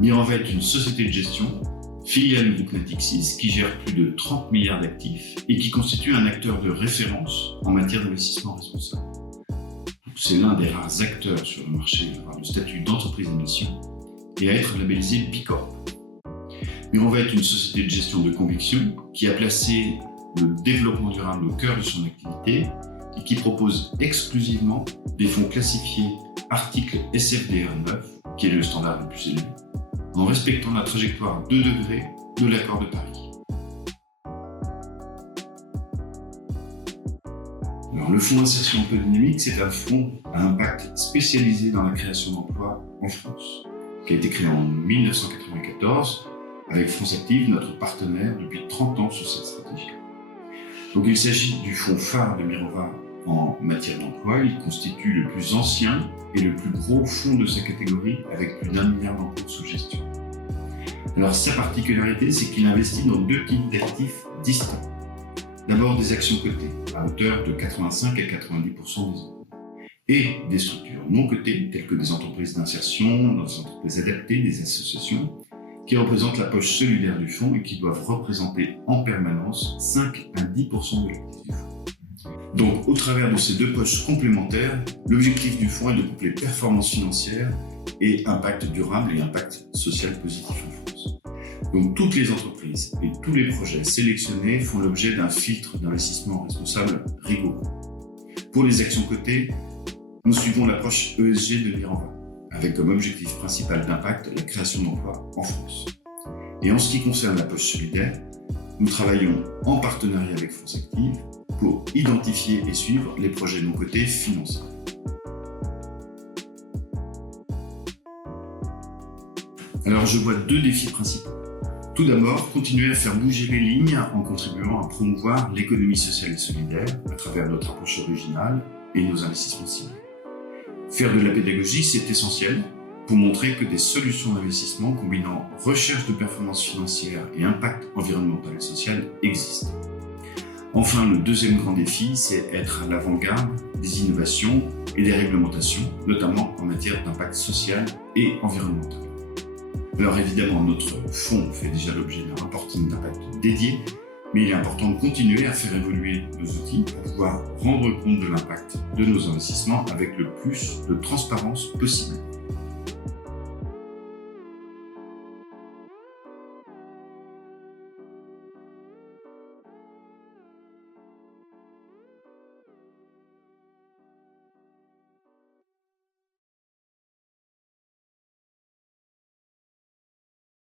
Mirova est une société de gestion, filiale du groupe Natixis, qui gère plus de 30 milliards d'actifs et qui constitue un acteur de référence en matière d'investissement responsable. C'est l'un des rares acteurs sur le marché à avoir le statut d'entreprise à mission et à être labellisé B Corp. Mirova est une société de gestion de conviction qui a placé le développement durable au cœur de son activité et qui propose exclusivement des fonds classifiés article SFDR 9, qui est le standard le plus élevé, en respectant la trajectoire 2 degrés de l'accord de Paris. Alors, le fonds d'insertion peu dynamique, c'est un fonds à impact spécialisé dans la création d'emplois en France, qui a été créé en 1994 avec France Active, notre partenaire depuis 30 ans sur cette stratégie. Donc il s'agit du fonds phare de Mirova en matière d'emploi. Il constitue le plus ancien et le plus gros fonds de sa catégorie avec plus d'1 milliard d'emplois sous gestion. Alors sa particularité, c'est qu'il investit dans 2 types d'actifs distincts. D'abord des actions cotées à hauteur de 85 à 90% des emplois et des structures non cotées telles que des entreprises d'insertion, des entreprises adaptées, des associations qui représentent la poche solidaire du fonds et qui doivent représenter en permanence 5 à 10% de l'actif du fonds. Donc, au travers de ces 2 poches complémentaires, l'objectif du fonds est de coupler performance financière et impact durable et impact social positif en France. Donc, toutes les entreprises et tous les projets sélectionnés font l'objet d'un filtre d'investissement responsable rigoureux. Pour les actions cotées, nous suivons l'approche ESG de Mirova, avec comme objectif principal d'impact la création d'emplois en France. Et en ce qui concerne la poche solidaire, nous travaillons en partenariat avec France Active pour identifier et suivre les projets non cotés financés. Alors je vois 2 défis principaux. Tout d'abord, continuer à faire bouger les lignes en contribuant à promouvoir l'économie sociale et solidaire à travers notre approche originale et nos investissements ciblés. Faire de la pédagogie, c'est essentiel pour montrer que des solutions d'investissement combinant recherche de performance financière et impact environnemental et social existent. Enfin, le deuxième grand défi, c'est être à l'avant-garde des innovations et des réglementations, notamment en matière d'impact social et environnemental. Alors évidemment, notre fonds fait déjà l'objet d'un reporting d'impact dédié, mais il est important de continuer à faire évoluer nos outils pour pouvoir rendre compte de l'impact de nos investissements avec le plus de transparence possible.